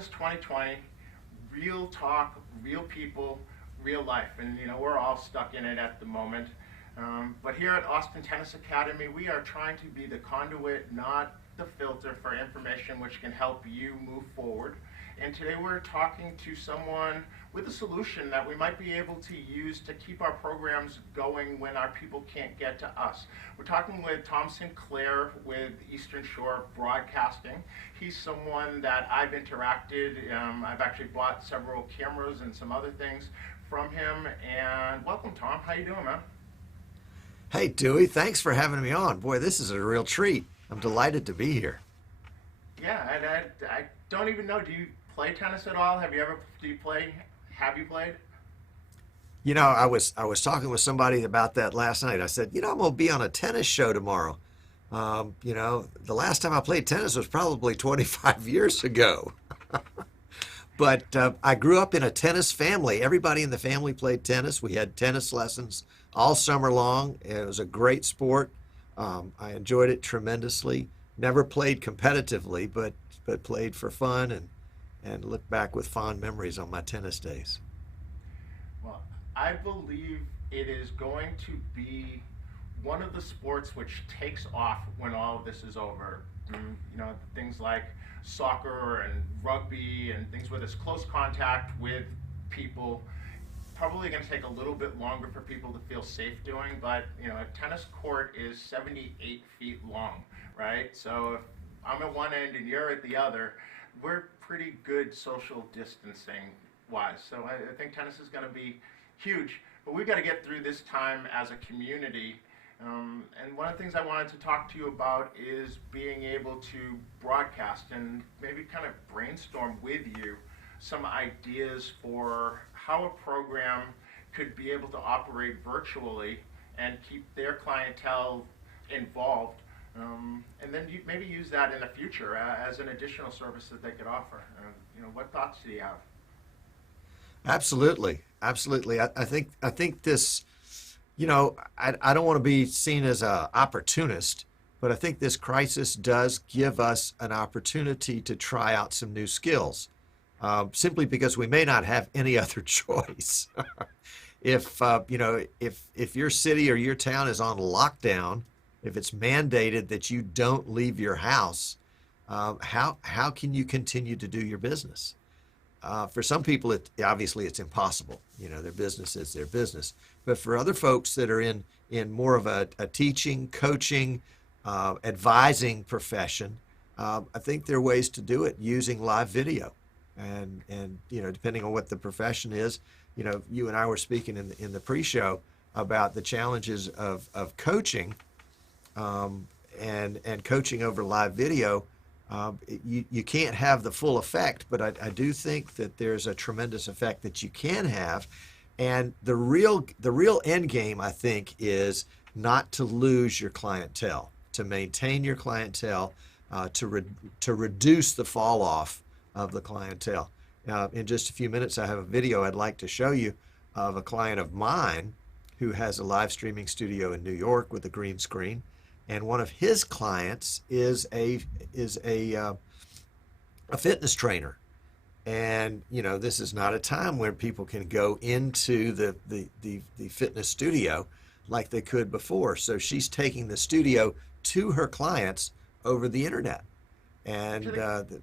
Tennis 2020, real talk, real people, real life. And we're all stuck in it at the moment. But here at Austin Tennis Academy, we are trying to be the conduit, not the filter, for information which can help you move forward. And today we're talking to someone with a solution that we might be able to use to keep our programs going when our people can't get to us. We're talking with Tom Sinclair with Eastern Shore Broadcasting. He's someone that I've interacted. I've actually bought several cameras and some other things from him. And welcome, Tom. How you doing, man? Hey, Dewey, thanks for having me on. Boy, this is a real treat. I'm delighted to be here. Yeah, and I don't even know, do you play tennis at all? Have you played? I was talking with somebody about that last night. I said, I'm going to be on a tennis show tomorrow. The last time I played tennis was probably 25 years ago. But I grew up in a tennis family. Everybody in the family played tennis. We had tennis lessons all summer long. It was a great sport. I enjoyed it tremendously. Never played competitively, but played for fun and look back with fond memories on my tennis days. Well, I believe it is going to be one of the sports which takes off when all of this is over. Things like soccer and rugby and things where there's close contact with people. Probably going to take a little bit longer for people to feel safe doing, but a tennis court is 78 feet long, right? So if I'm at one end and you're at the other, we're pretty good social distancing wise. So I think tennis is going to be huge, but we've got to get through this time as a community. And one of the things I wanted to talk to you about is being able to broadcast and maybe kind of brainstorm with you some ideas for how a program could be able to operate virtually and keep their clientele involved. And then maybe use that in the future as an additional service that they could offer. What thoughts do you have? Absolutely. I think this, I don't want to be seen as an opportunist, but I think this crisis does give us an opportunity to try out some new skills, simply because we may not have any other choice. If your city or your town is on lockdown, if it's mandated that you don't leave your house, how can you continue to do your business? For some people, obviously it's impossible. Their business is their business. But for other folks that are in more of a teaching, coaching, advising profession, I think there are ways to do it using live video. And depending on what the profession is, you and I were speaking in the pre-show about the challenges of coaching. And coaching over live video, you can't have the full effect, but I do think that there's a tremendous effect that you can have. And the real end game, I think, is not to lose your clientele, to maintain your clientele, to reduce the fall off of the clientele. In just a few minutes, I have a video I'd like to show you of a client of mine who has a live streaming studio in New York with a green screen. And one of his clients is a fitness trainer. And this is not a time where people can go into the fitness studio like they could before. So she's taking the studio to her clients over the internet. And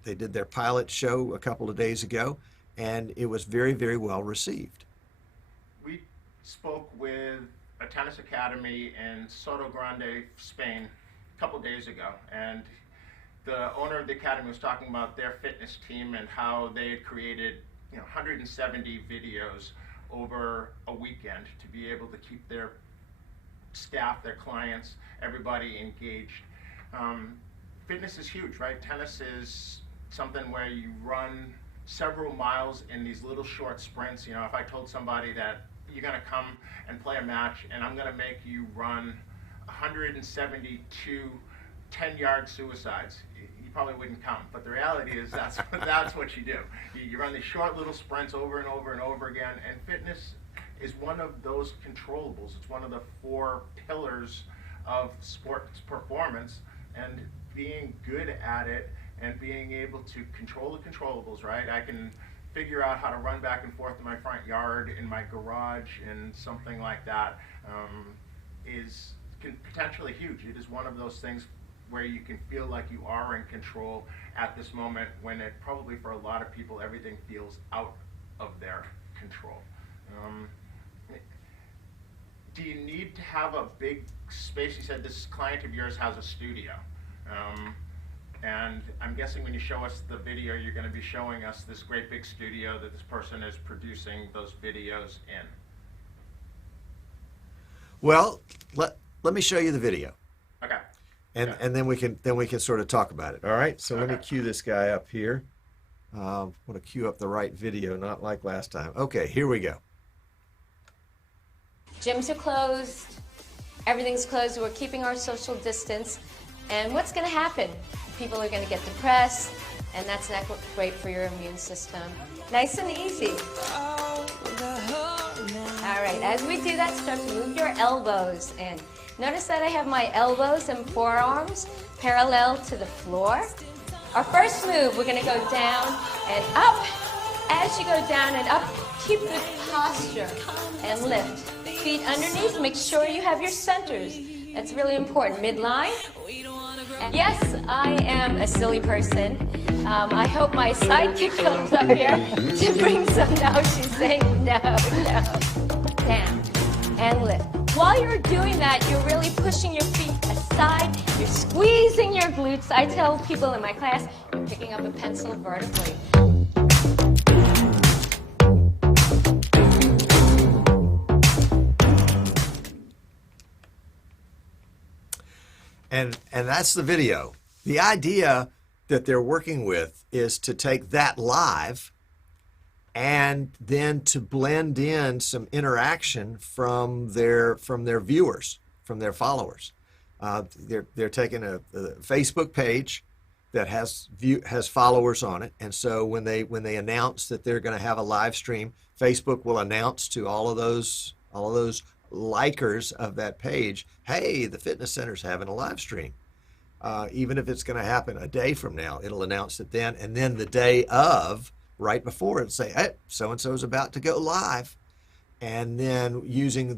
they did their pilot show a couple of days ago, and it was very, very well received. We spoke with a tennis academy in Soto Grande, Spain, a couple days ago, and the owner of the academy was talking about their fitness team and how they had created 170 videos over a weekend to be able to keep their staff, their clients, everybody engaged. Fitness is huge, right? Tennis is something where you run several miles in these little short sprints. If I told somebody that you're going to come and play a match and I'm going to make you run 172 10-yard suicides, you probably wouldn't come. But the reality is that's what you do. You run these short little sprints over and over and over again, and fitness is one of those controllables. It's one of the 4 pillars of sports performance, and being good at it and being able to control the controllables, right? I can figure out how to run back and forth in my front yard, in my garage, and something like that can potentially huge. It is one of those things where you can feel like you are in control at this moment, when it probably for a lot of people everything feels out of their control. Do you need to have a big space? You said this client of yours has a studio. And I'm guessing when you show us the video, you're going to be showing us this great big studio that this person is producing those videos in. Well, let me show you the video. Okay. And then we can sort of talk about it. All right. So let me cue this guy up here. I want to cue up the right video, not like last time. Okay, here we go. Gyms are closed. Everything's closed. We're keeping our social distance. And what's going to happen? People are going to get depressed, and that's not great for your immune system. Nice and easy. All right, as we do that, start to move your elbows in. Notice that I have my elbows and forearms parallel to the floor. Our first move, we're going to go down and up. As you go down and up, keep the posture and lift. Feet underneath, make sure you have your centers. That's really important. Midline. Yes, I am a silly person. I hope my sidekick comes up here to bring some. No, she's saying no. Down and lift. While you're doing that, you're really pushing your feet aside. You're squeezing your glutes. I tell people in my class, you're picking up a pencil vertically. And that's the video. The idea that they're working with is to take that live and then to blend in some interaction from their viewers, from their followers. They're taking a Facebook page that has followers on it, and so when they announce that they're going to have a live stream, Facebook will announce to all of those likers of that page, hey, the fitness center's having a live stream. Even if it's going to happen a day from now, it'll announce it then, and then the day of, right before, it'll say, hey, so-and-so is about to go live. And then using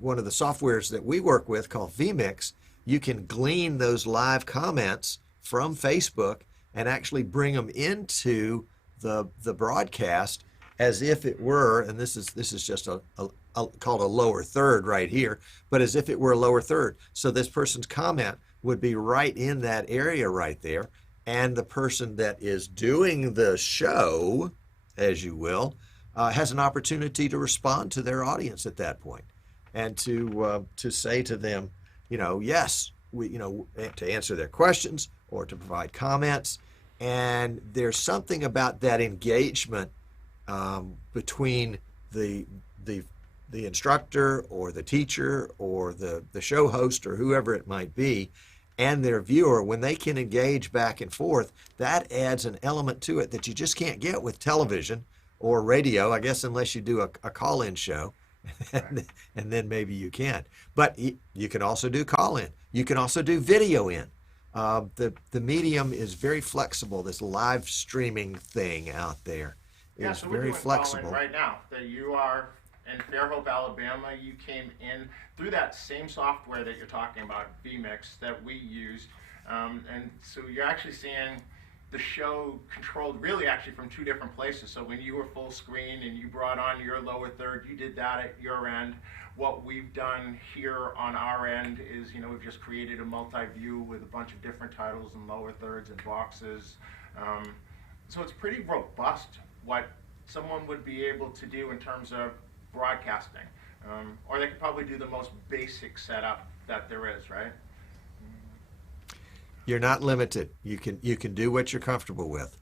one of the softwares that we work with called vMix, you can glean those live comments from Facebook and actually bring them into the broadcast as if it were, and this is just called a lower third right here, but as if it were a lower third. So this person's comment would be right in that area right there, and the person that is doing the show, as you will, has an opportunity to respond to their audience at that point, and to say to them, yes, to answer their questions or to provide comments. And there's something about that engagement between the instructor or the teacher or the show host or whoever it might be and their viewer. When they can engage back and forth, that adds an element to it that you just can't get with television or radio, I guess, unless you do a call-in show, and then maybe you can. But you can also do call-in. You can also do video in. The medium is very flexible, this live streaming thing out there. Yeah, is so we're very doing flexible. right now. That you are in Fairhope, Alabama. You came in through that same software that you're talking about, vMix, that we use, and so you're actually seeing the show controlled really actually from two different places. So when you were full screen and you brought on your lower third, you did that at your end. What we've done here on our end is, we've just created a multi-view with a bunch of different titles and lower thirds and boxes. So it's pretty robust what someone would be able to do in terms of broadcasting. Or they could probably do the most basic setup that there is, right? You're not limited. You can do what you're comfortable with.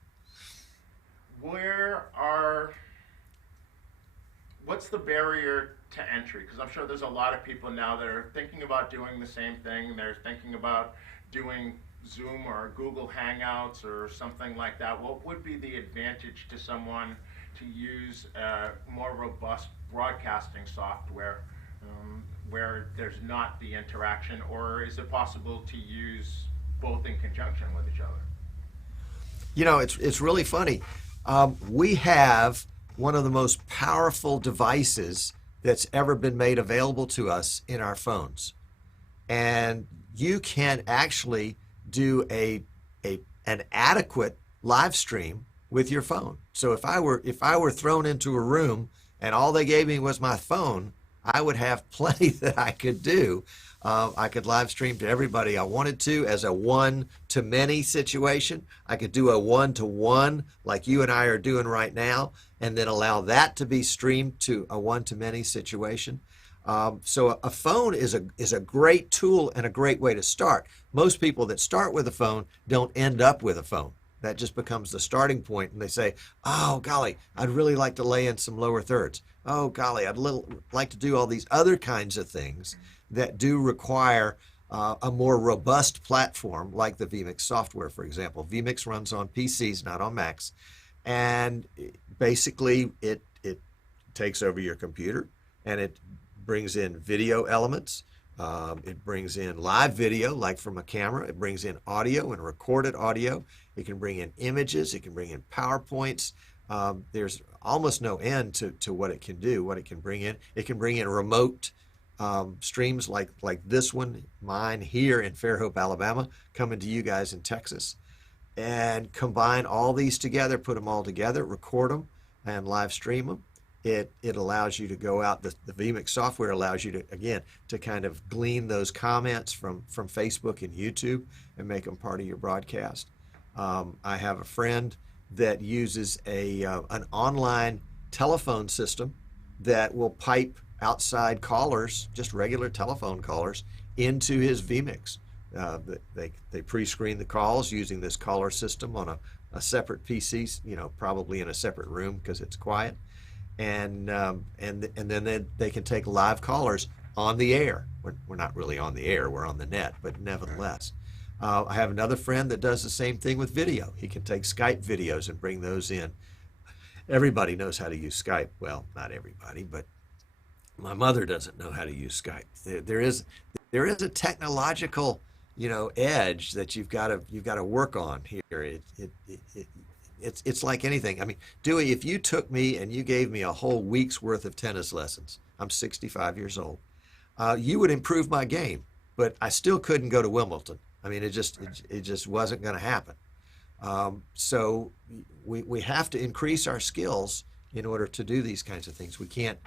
What's the barrier to entry? Because I'm sure there's a lot of people now that are thinking about doing the same thing. They're thinking about doing Zoom or Google Hangouts or something like that. What would be the advantage to someone to use a more robust broadcasting software where there's not the interaction, or is it possible to use both in conjunction with each other? You know, it's really funny. We have one of the most powerful devices that's ever been made available to us in our phones, and you can actually do an adequate live stream with your phone. So if I were thrown into a room and all they gave me was my phone, I would have plenty that I could do. I could live stream to everybody I wanted to as a one-to-many situation. I could do a one-to-one like you and I are doing right now, and then allow that to be streamed to a one-to-many situation. So a phone is a great tool and a great way to start. Most people that start with a phone don't end up with a phone. That just becomes the starting point, and they say, oh, golly, I'd really like to lay in some lower thirds. Oh, golly, I'd like to do all these other kinds of things that do require a more robust platform like the vMix software, for example. vMix runs on PCs, not on Macs, and basically it takes over your computer, and it brings in video elements. It brings in live video, like from a camera. It brings in audio and recorded audio. It can bring in images. It can bring in PowerPoints. There's almost no end to what it can do, what it can bring in. It can bring in remote streams like this one, mine here in Fairhope, Alabama, coming to you guys in Texas, and combine all these together, put them all together, record them, and live stream them. It allows you to go out, the vMix software allows you to, again, to kind of glean those comments from Facebook and YouTube and make them part of your broadcast. I have a friend that uses an online telephone system that will pipe outside callers, just regular telephone callers, into his vMix. They pre-screen the calls using this caller system on a separate PC, probably in a separate room because it's quiet. And then they can take live callers on the air. We're not really on the air, we're on the net, but nevertheless. I have another friend that does the same thing with video. He can take Skype videos and bring those in. Everybody knows how to use Skype. Well, not everybody, but my mother doesn't know how to use Skype. There is a technological, edge that you've got to work on here. It's like anything. I mean, Duey, if you took me and you gave me a whole week's worth of tennis lessons, I'm 65 years old, you would improve my game, but I still couldn't go to Wimbledon. I mean, it just wasn't going to happen. So we have to increase our skills in order to do these kinds of things. We can't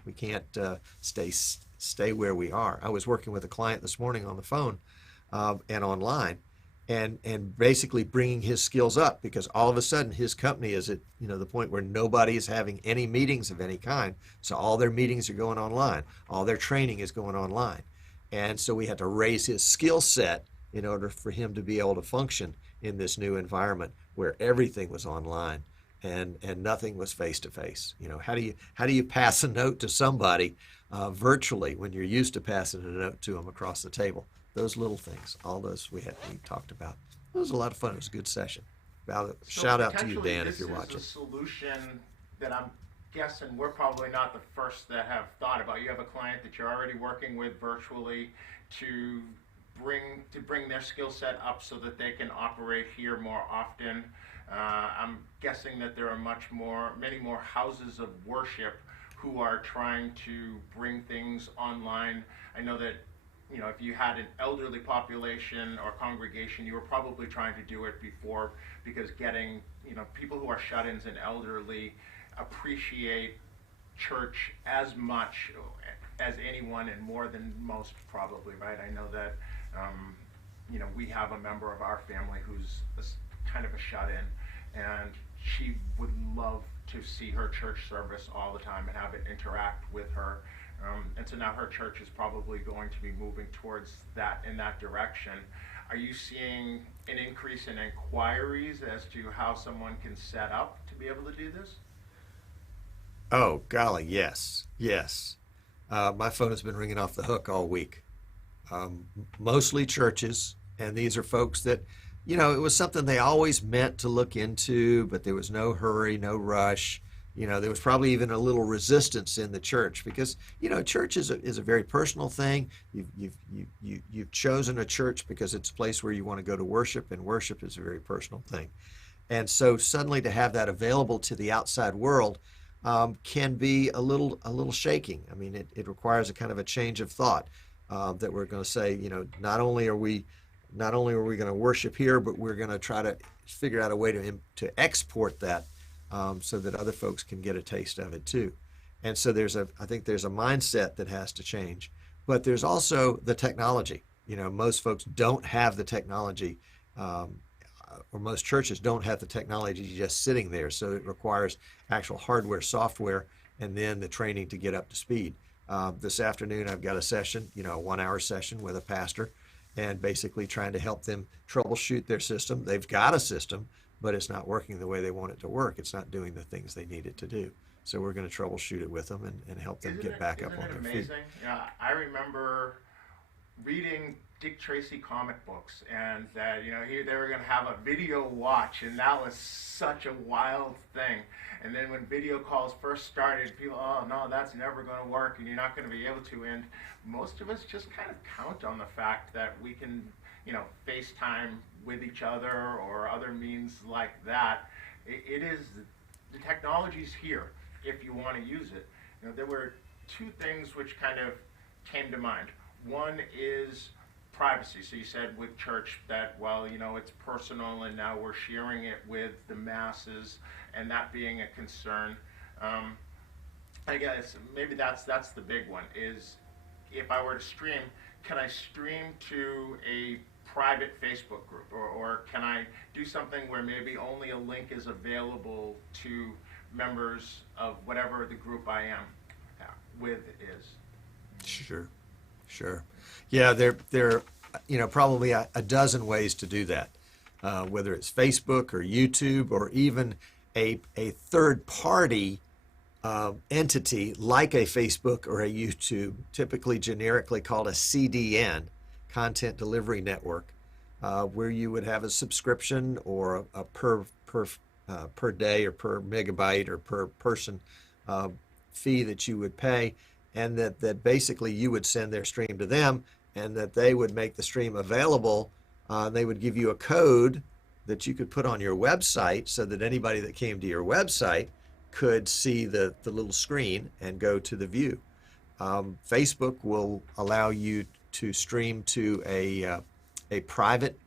stay where we are. I was working with a client this morning on the phone and online, and basically bringing his skills up, because all of a sudden his company is at the point where nobody is having any meetings of any kind. So all their meetings are going online. All their training is going online. And so we had to raise his skill set in order for him to be able to function in this new environment where everything was online and nothing was face to face. How do you pass a note to somebody virtually when you're used to passing a note to them across the table? Those little things, all those we talked about. It was a lot of fun. It was a good session. Shout out to you, Dan, if you're watching. This is a solution that I'm guessing we're probably not the first that have thought about. You have a client that you're already working with virtually to bring their skill set up so that they can operate here more often. I'm guessing that there are many more houses of worship who are trying to bring things online. I know that if you had an elderly population or congregation, you were probably trying to do it before, because getting people who are shut-ins and elderly appreciate church as much as anyone, and more than most probably, right? I know that we have a member of our family who's kind of a shut-in, and she would love to see her church service all the time and have it interact with her. And so now her church is probably going to be moving towards in that direction. Are you seeing an increase in inquiries as to how someone can set up to be able to do this? Oh, golly, yes. My phone has been ringing off the hook all week. Mostly churches, and these are folks that, it was something they always meant to look into, but there was no hurry, no rush. There was probably even a little resistance in the church, because church is a very personal thing. You've chosen a church because it's a place where you want to go to worship, and worship is a very personal thing. And so suddenly to have that available to the outside world can be a little shaking. I mean, it requires a kind of a change of thought that we're going to say, you know, not only are we going to worship here, but we're going to try to figure out a way to export that so that other folks can get a taste of it too. And so I think there's a mindset that has to change, but there's also the technology. You know, most folks don't have the technology, or most churches don't have the technology just sitting there. So it requires actual hardware, software, and then the training to get up to speed. This afternoon, I've got a session, you know, a 1-hour session with a pastor, and basically trying to help them troubleshoot their system. They've got a system, but it's not working the way they want it to work. It's not doing the things they need it to do. So we're going to troubleshoot it with them and help them get back up on their feet. Isn't it amazing? Yeah, I remember reading Dick Tracy comic books, and that, you know, here they were going to have a video watch, and that was such a wild thing. And then when video calls first started, people, oh no, that's never going to work, and you're not going to be able to. And most of us just kind of count on the fact that we can, you know, FaceTime with each other or other means like that. It is, the technology's here if you want to use it. You know, there were two things which kind of came to mind. One is privacy. So you said with church that, well, you know, it's personal, and now we're sharing it with the masses, and that being a concern. I guess maybe that's the big one, is if I were to stream, can I stream to a private Facebook group, or can I do something where maybe only a link is available to members of whatever the group I am with is? Sure. Yeah, there are, you know, probably a dozen ways to do that, whether it's Facebook or YouTube or even a third party entity like a Facebook or a YouTube, typically generically called a CDN, Content Delivery Network, where you would have a subscription or a per day or per megabyte or per person fee that you would pay, and that basically you would send their stream to them, and that they would make the stream available. They would give you a code that you could put on your website so that anybody that came to your website could see the little screen and go to the view. Facebook will allow you to stream to a private,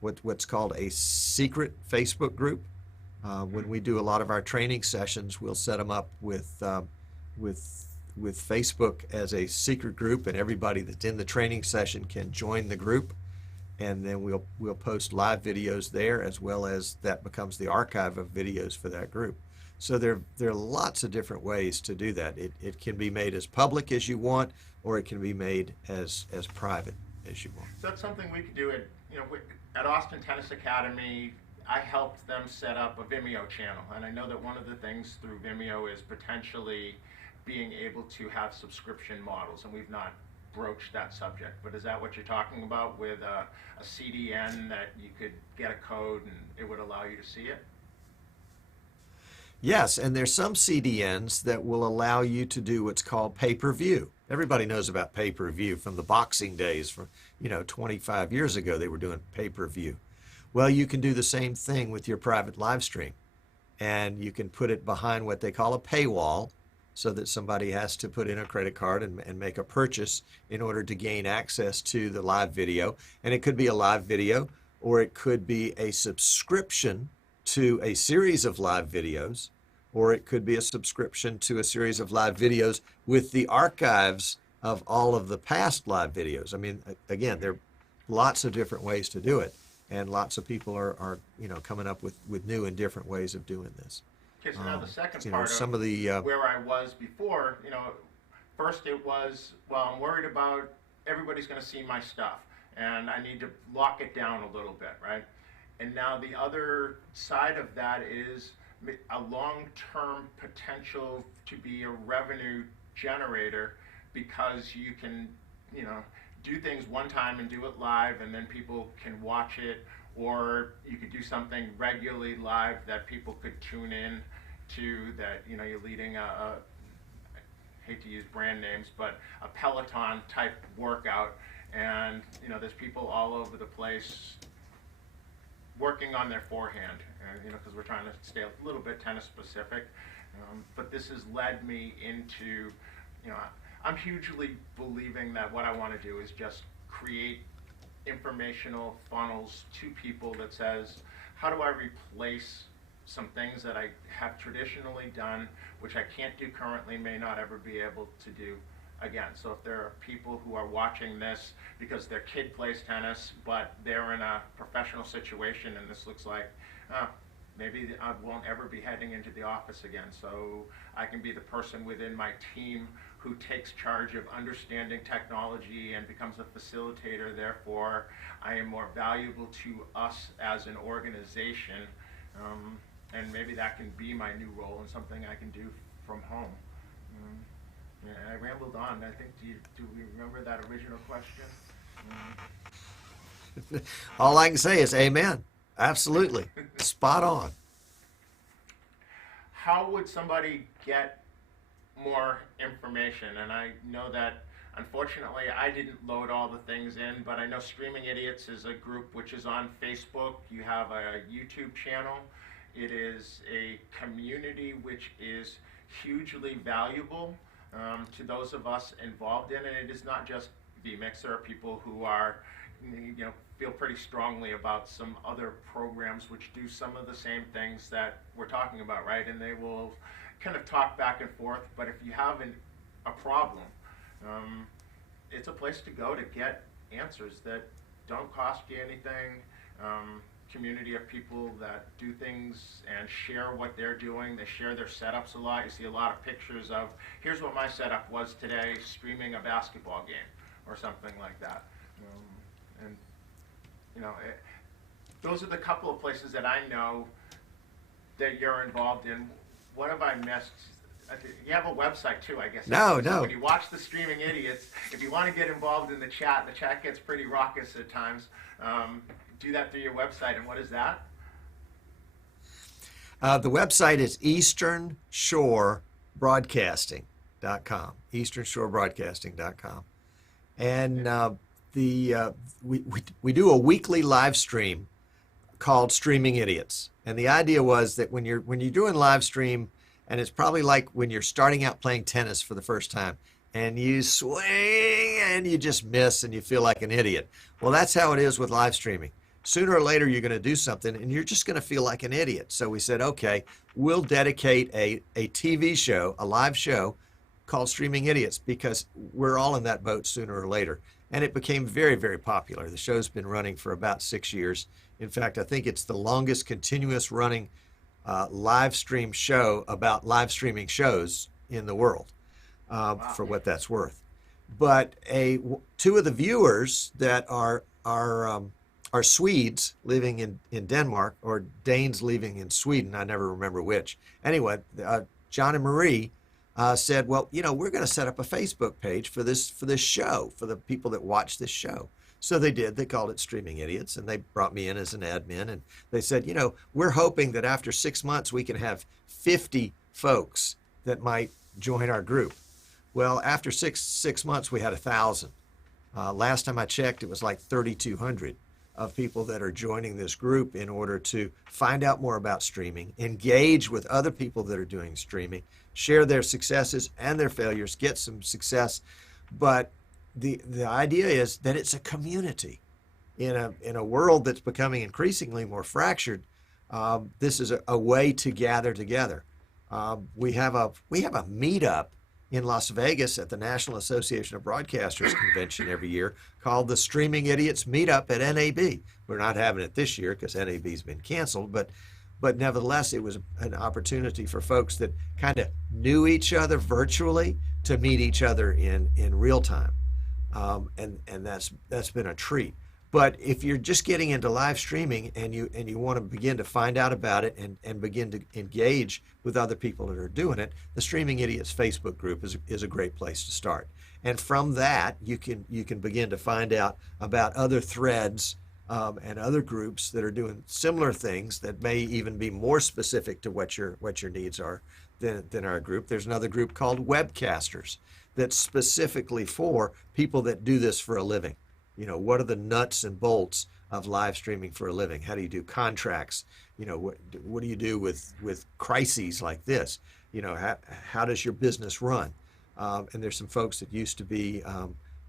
what's called a secret Facebook group. When we do a lot of our training sessions, we'll set them up with Facebook as a secret group, and everybody that's in the training session can join the group, and then we'll post live videos there, as well as that becomes the archive of videos for that group. So there are lots of different ways to do that. It can be made as public as you want, or it can be made as private as you want. So that's something we could do at Austin Tennis Academy. I helped them set up a Vimeo channel, and I know that one of the things through Vimeo is potentially being able to have subscription models, and we've not broached that subject. But is that what you're talking about with a CDN, that you could get a code and it would allow you to see it? Yes, and there's some CDNs that will allow you to do what's called pay-per-view. Everybody knows about pay-per-view from the boxing days from, 25 years ago they were doing pay-per-view. Well, you can do the same thing with your private live stream, and you can put it behind what they call a paywall, so that somebody has to put in a credit card and make a purchase in order to gain access to the live video. And it could be a live video, or it could be a subscription to a series of live videos, or it could be a subscription to a series of live videos with the archives of all of the past live videos. I mean, again, there are lots of different ways to do it, and lots of people are coming up with new and different ways of doing this. Okay, so now the second part of where I was before, first it was, well, I'm worried about everybody's going to see my stuff, and I need to lock it down a little bit, right? And now the other side of that is a long-term potential to be a revenue generator, because you can, do things one time and do it live, and then people can watch it, or you could do something regularly live that people could tune in to, that you're leading I hate to use brand names, but a Peloton type workout, and there's people all over the place working on their forehand, because we're trying to stay a little bit tennis specific. But this has led me into, I'm hugely believing that what I want to do is just create informational funnels to people that says, how do I replace some things that I have traditionally done, which I can't do currently, may not ever be able to do again. So if there are people who are watching this because their kid plays tennis, but they're in a professional situation and this looks like, maybe I won't ever be heading into the office again, so I can be the person within my team who takes charge of understanding technology and becomes a facilitator. Therefore, I am more valuable to us as an organization, and maybe that can be my new role and something I can do from home. Yeah, I rambled on. I think, do we remember that original question? All I can say is amen. Absolutely. Spot on. How would somebody get more information? And I know that, unfortunately, I didn't load all the things in, but I know Streaming Idiots is a group which is on Facebook. You have a YouTube channel. It is a community which is hugely valuable to those of us involved in it. It is not just vMix. There are people who are, feel pretty strongly about some other programs which do some of the same things that we're talking about, right? And they will kind of talk back and forth. But if you have a problem, it's a place to go to get answers that don't cost you anything. Community of people that do things and share what they're doing. They share their setups a lot. You see a lot of pictures of, here's what my setup was today, streaming a basketball game or something like that. Those are the couple of places that I know that you're involved in. What have I missed? You have a website too, I guess. No. When you watch the Streaming Idiots, if you want to get involved in the chat gets pretty raucous at times. Do that through your website. And what is that? The website is easternshorebroadcasting.com. easternshorebroadcasting.com. And we do a weekly live stream called Streaming Idiots. And the idea was that when you're doing live stream, and it's probably like when you're starting out playing tennis for the first time, and you swing and you just miss and you feel like an idiot. Well, that's how it is with live streaming. Sooner or later, you're going to do something and you're just going to feel like an idiot. So we said, okay, we'll dedicate a TV show, a live show called Streaming Idiots, because we're all in that boat sooner or later. And it became very, very popular. The show's been running for about 6 years. In fact, I think it's the longest continuous running live stream show about live streaming shows in the world, for what that's worth. But two of the viewers that are Swedes living in Denmark, or Danes living in Sweden, I never remember which. Anyway, John and Marie said, well, we're going to set up a Facebook page for this show, for the people that watch this show. So they did. They called it Streaming Idiots, and they brought me in as an admin. And they said, we're hoping that after 6 months we can have 50 folks that might join our group. Well, after six months we had 1,000. Last time I checked, it was like 3,200 of people that are joining this group in order to find out more about streaming, engage with other people that are doing streaming, share their successes and their failures, get some success. But the idea is that it's a community. In a world that's becoming increasingly more fractured, this is a way to gather together. We have a meetup in Las Vegas at the National Association of Broadcasters convention every year called the Streaming Idiots Meetup at NAB. We're not having it this year because NAB's been canceled, but nevertheless, it was an opportunity for folks that kind of knew each other virtually to meet each other in real time. And that's been a treat. But if you're just getting into live streaming and you want to begin to find out about it and begin to engage with other people that are doing it, the Streaming Idiots Facebook group is a great place to start. And from that, you can begin to find out about other threads and other groups that are doing similar things that may even be more specific to what your needs are than our group. There's another group called Webcasters that's specifically for people that do this for a living. What are the nuts and bolts of live streaming for a living? How do you do contracts? You know, what do you do with crises like this? You know, how does your business run? And there's some folks that used to be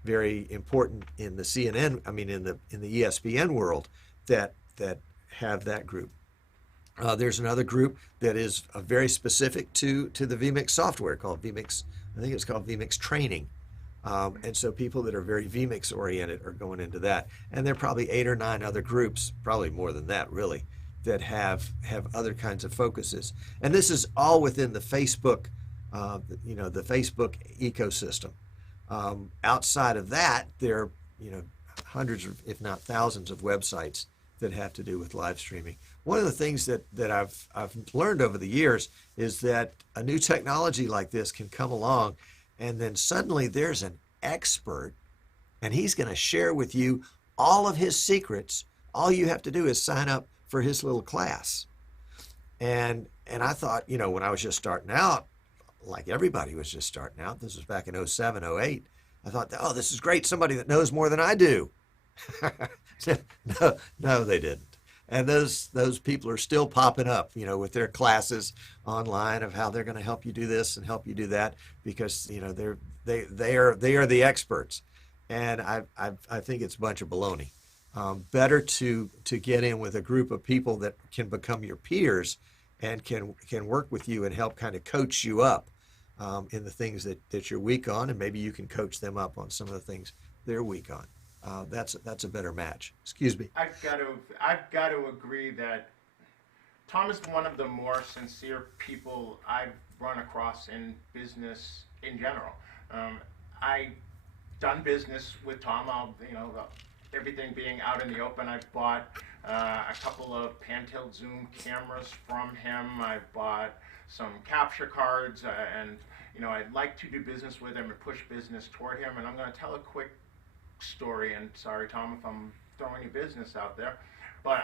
very important in the CNN, I mean, in the ESPN world that have that group. There's another group that is very specific to the vMix software called vMix. I think it's called vMix Training. And so people that are very vMix oriented are going into that. And there are probably 8 or 9 other groups, probably more than that really, that have other kinds of focuses. And this is all within the Facebook, the Facebook ecosystem. Outside of that, there are, hundreds of, if not thousands of websites that have to do with live streaming. One of the things that I've learned over the years is that a new technology like this can come along, and then suddenly there's an expert, and he's going to share with you all of his secrets. All you have to do is sign up for his little class. And I thought, when I was just starting out, like everybody was just starting out, this was back in 07, 08, I thought, oh, this is great, somebody that knows more than I do. No, they didn't. And those people are still popping up, with their classes online of how they're going to help you do this and help you do that, because they are the experts. And I think it's a bunch of baloney. Better to get in with a group of people that can become your peers and can work with you and help kind of coach you up in the things that you're weak on, and maybe you can coach them up on some of the things they're weak on. That's a better match. Excuse me. I've got to agree that Tom is one of the more sincere people I've run across in business in general. I've done business with Tom. Everything being out in the open. I've bought a couple of pan-tilt zoom cameras from him. I've bought some capture cards, and I'd like to do business with him and push business toward him. And I'm going to tell a quick story, and sorry, Tom, if I'm throwing your business out there, but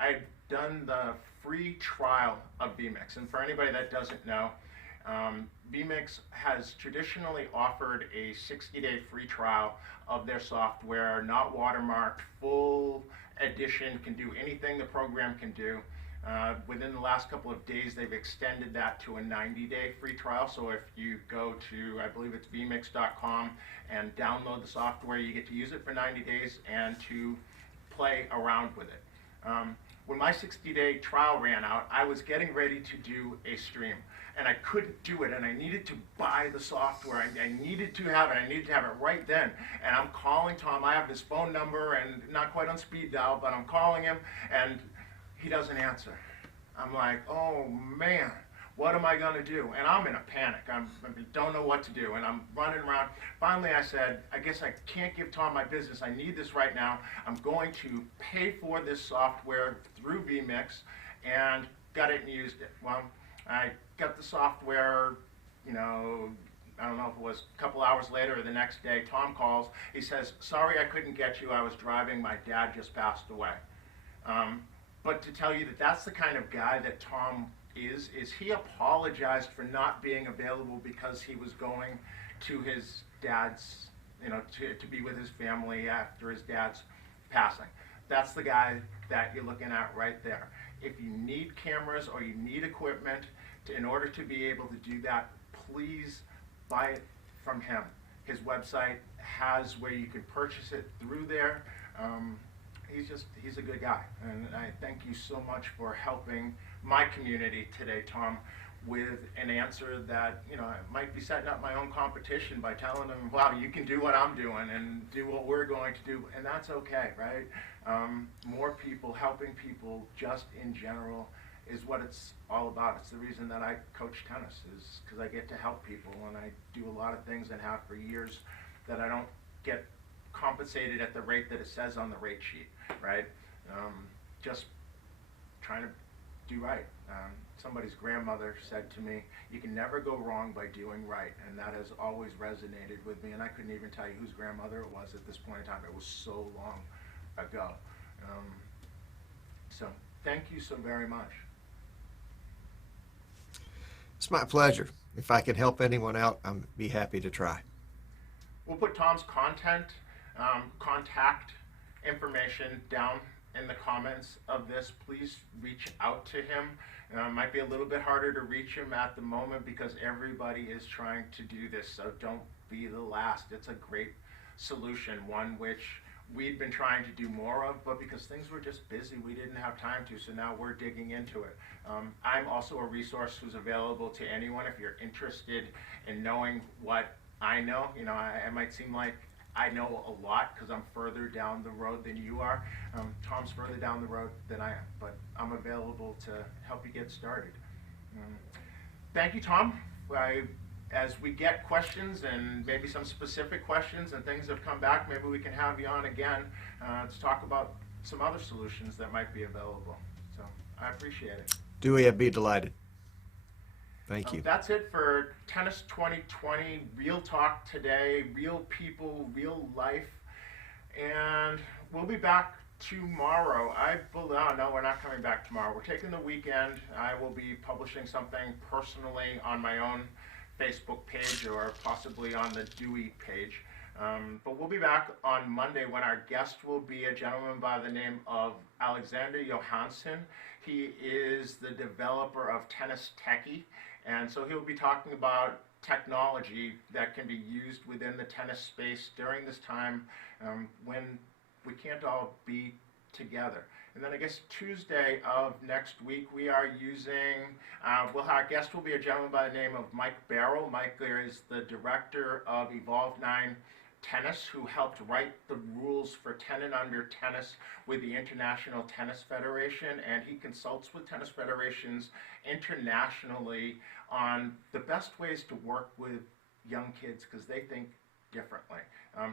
I'd done the free trial of vMix, and for anybody that doesn't know, vMix has traditionally offered a 60-day free trial of their software, not watermarked, full edition, can do anything the program can do. Within the last couple of days, they've extended that to a 90-day free trial. So if you go to, I believe it's vmix.com, and download the software, you get to use it for 90 days and to play around with it. When my 60-day trial ran out, I was getting ready to do a stream, and I couldn't do it, and I needed to buy the software. I needed to have it. I needed to have it right then. And I'm calling Tom. I have his phone number, and not quite on speed dial, but I'm calling him, and he doesn't answer. I'm like, oh man, what am I gonna do? And I'm in a panic. I don't know what to do, and I'm running around. Finally, I said, I guess I can't give Tom my business. I need this right now. I'm going to pay for this software through vMix, and got it and used it. Well, I got the software, I don't know if it was a couple hours later or the next day. Tom calls. He says, sorry I couldn't get you. I was driving. My dad just passed away. But to tell you that that's the kind of guy that Tom is he apologized for not being available because he was going to his dad's, to be with his family after his dad's passing. That's the guy that you're looking at right there. If you need cameras or you need equipment in order to be able to do that, please buy it from him. His website has where you can purchase it through there. He's a good guy, and I thank you so much for helping my community today, Tom, with an answer that, I might be setting up my own competition by telling them, wow, you can do what I'm doing and do what we're going to do, and that's okay, right? More people, helping people just in general is what it's all about. It's the reason that I coach tennis, is because I get to help people, and I do a lot of things and have for years that I don't get compensated at the rate that it says on the rate sheet, right? Just trying to do right. Somebody's grandmother said to me, you can never go wrong by doing right, and that has always resonated with me, and I couldn't even tell you whose grandmother it was at this point in time. It was so long ago. So thank you so very much. It's my pleasure. If I can help anyone out, I'd be happy to try. We'll put Tom's contact information down in the comments of this. Please reach out to him. It might be a little bit harder to reach him at the moment because everybody is trying to do this, so don't be the last. It's a great solution, one which we'd been trying to do more of, but because things were just busy, we didn't have time to, so now we're digging into it. I'm also a resource who's available to anyone if you're interested in knowing what I know. You know, I might seem like I know a lot because I'm further down the road than you are. Tom's further down the road than I am, but I'm available to help you get started. Thank you, Tom. As we get questions and maybe some specific questions and things have come back, maybe we can have you on again to talk about some other solutions that might be available. So I appreciate it. Duey, I'd be delighted. Thank you. That's it for Tennis 2020, Real Talk today, real people, real life. And we'll be back tomorrow. No, we're not coming back tomorrow. We're taking the weekend. I will be publishing something personally on my own Facebook page or possibly on the Duey page. But we'll be back on Monday when our guest will be a gentleman by the name of Alexander Johansson. He is the developer of Tennis Techie, and so he'll be talking about technology that can be used within the tennis space during this time when we can't all be together. And then I guess Tuesday of next week we are using, our guest will be a gentleman by the name of Mike Barrow. Mike is the director of Evolve 9 Tennis, who helped write the rules for 10 and under tennis with the International Tennis Federation, and he consults with tennis federations internationally on the best ways to work with young kids because they think differently.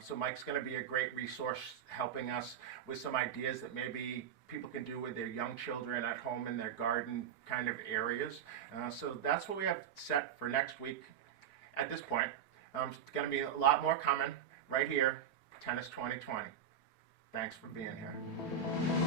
So Mike's going to be a great resource helping us with some ideas that maybe people can do with their young children at home in their garden kind of areas. So that's what we have set for next week at this point. It's going to be a lot more coming right here, Tennis 2020. Thanks for being here.